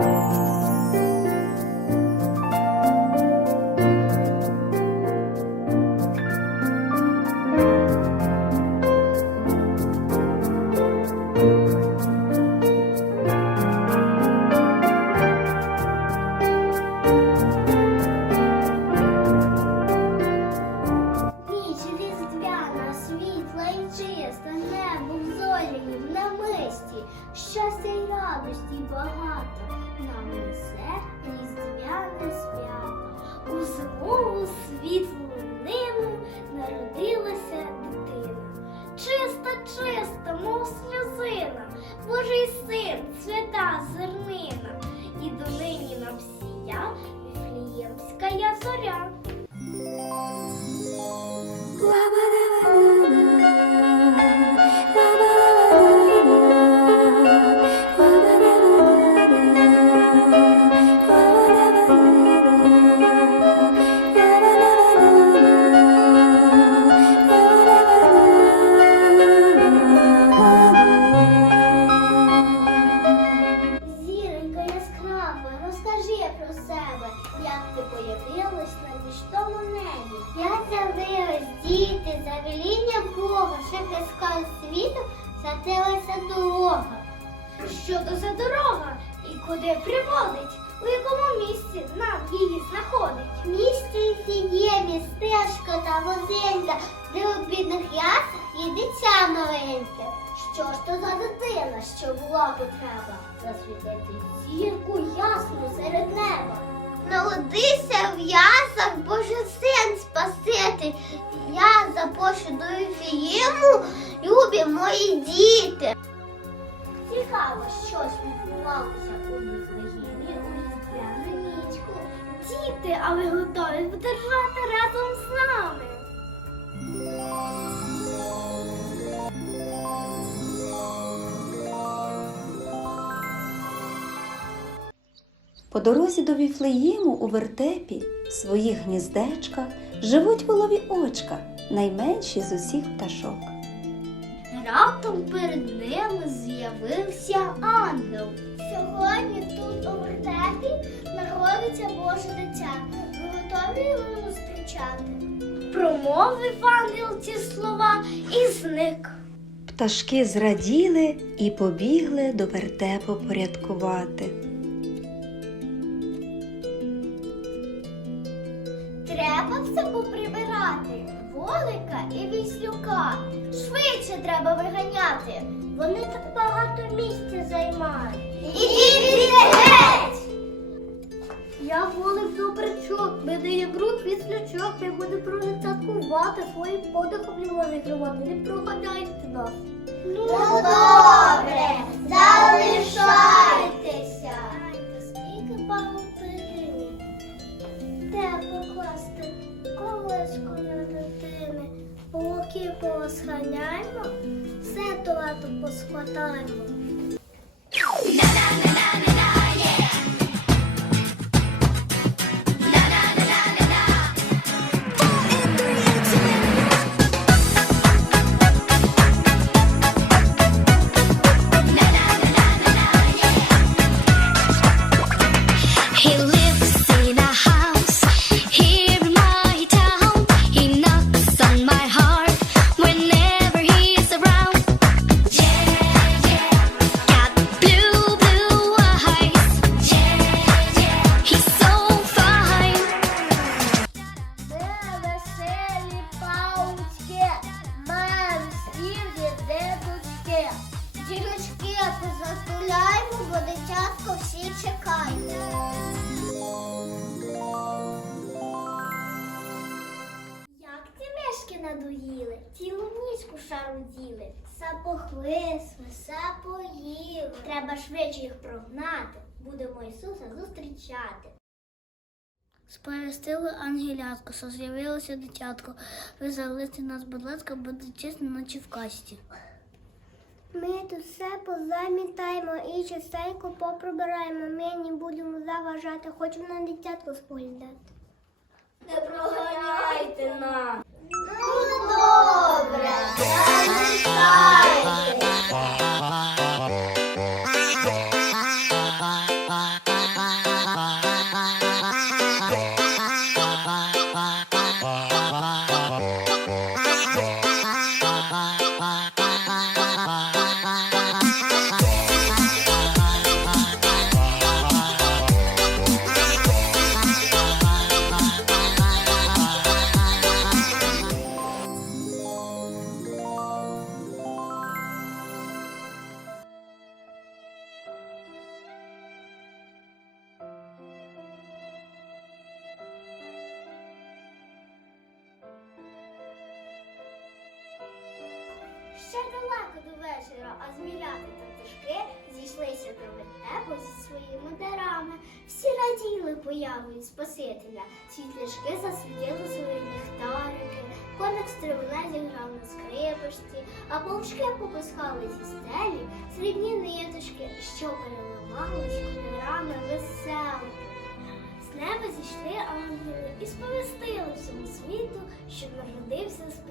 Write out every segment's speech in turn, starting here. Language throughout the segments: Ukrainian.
Bye. У світлу нину народилася дитина. Чиста, чиста, мов сльозина, Божий син, свята зернина, і донині нам сія Віфліємська я зоря. Що то за дорога і куди приводить? У якому місці нам її знаходить? В місті є містечко та возинка, де у бідних ясах є дитя маленьке. Що ж то за дитина, що була потреба? Засвітити зірку ясну серед неба. Народися в ясах, Боже син спасити. Я запошу до Ефієму, любі мої діти. Цікаво, що ж відбувалося у Віфлеємі у різдвяну нічку. Діти, а ви готові подержати разом з нами? По дорозі до Віфлеєму у вертепі в своїх гніздечках живуть волові очка, найменші з усіх пташок. Раптом перед ними з'явився ангел. Сьогодні тут у вертепі народиться Боже дитя. Ви готові його зустрічати? Промовив ангел ці слова і зник. Пташки зраділи і побігли до вертепу порядкувати. Треба все поприбирати. Волика і віслюка. Швидше треба виганяти. Вони так багато місця займають. Ідіть геть! Я волик добрячок, мене є груд віслючок, я буду пролетаткувати своїм подихом його закривати. Не проганяйте нас. Ну, добре, надоїли, цілу ніч шаруділи. Сапохлисми, сапоїли. Треба швидше їх прогнати. Будемо Ісуса зустрічати. Сповістили ангелятко, що з'явилося дитятко. Ви залиште нас, будь ласка, буде чесно, наче в касті. Ми тут все позамітаємо і частенько поприбираємо. Ми не будемо заважати, хочемо на дитятко споглядати. Не проганяйте нас. Ну, добре, озеро, а зміряти та пташки зійшлися до вертепу зі своїми дарами. Всі раділи появою Спасителя, світляшки засвітили свої ліхтарики, коник стрибуна зіграв на скрипочці, а павучки попускали зі стелі срібні ниточки, що переламались кольорами веселими. З неба зійшли ангели і сповістили всьому світу, що народився спаситель.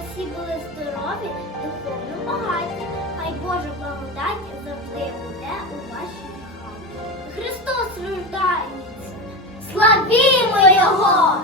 Всі були здорові, духовно багаті, хай Божа благодать завжди буде у вашій хаті. Христос рождається, славімо Його!